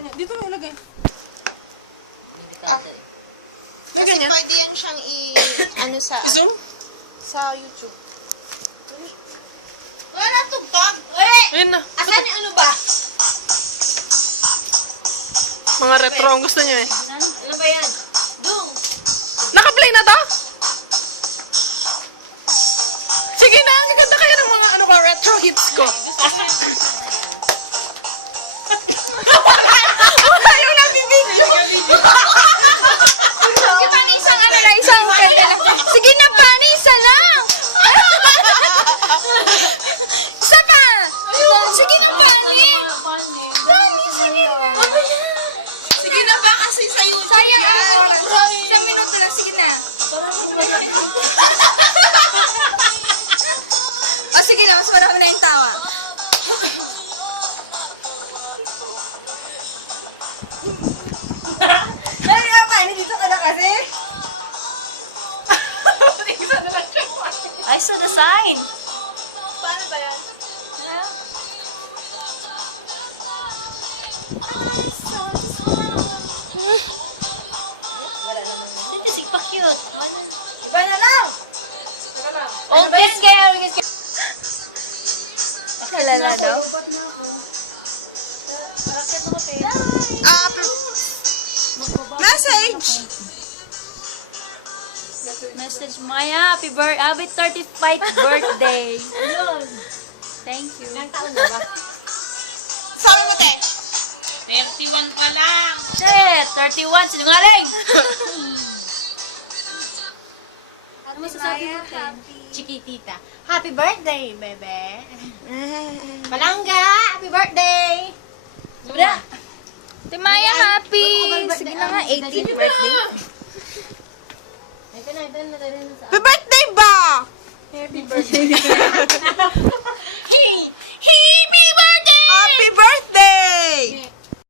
Kanya, dito mo ilagay. Kasi ganyan. pwede yun siyang ano sa, Zoom? sa YouTube. Wala na tugtog. Ayun na. Asan yung ano ba? Mga retro ang gusto niyo eh. Ano ba yan? Dung. Naka-play na to? Sige na, ang ganda kayo ng mga ano ba, retro hits ko. Ayaw na bibidyo. Sige pa, isang ano na, isang kanya lang. Sige na pa, isa lang. Isa pa. Sige na pa, sige na. Sige na ba kasi sa YouTube sayang yan. Isang minuto lang, sige na. O sige na, mas marami na yung tawa. Dali na pa, dito ka na kasi. I saw the sign. Paano ba yan? Wala naman. Ito si pa-cute. Iba na lang! Oh, this girl! Kalala daw? Message! Message Maya, happy 35th birthday. Thank you. Sabi mo, te. 31 pa lang. Shit, 31, sinungaling. Ano masasabi mo, Ken? Chiquitita. Happy birthday, bebe. Palangga, happy birthday. Sobra. Timaya, happy! Sige na nga, 18th birthday. Ito na sa... Happy birthday ba? Happy birthday.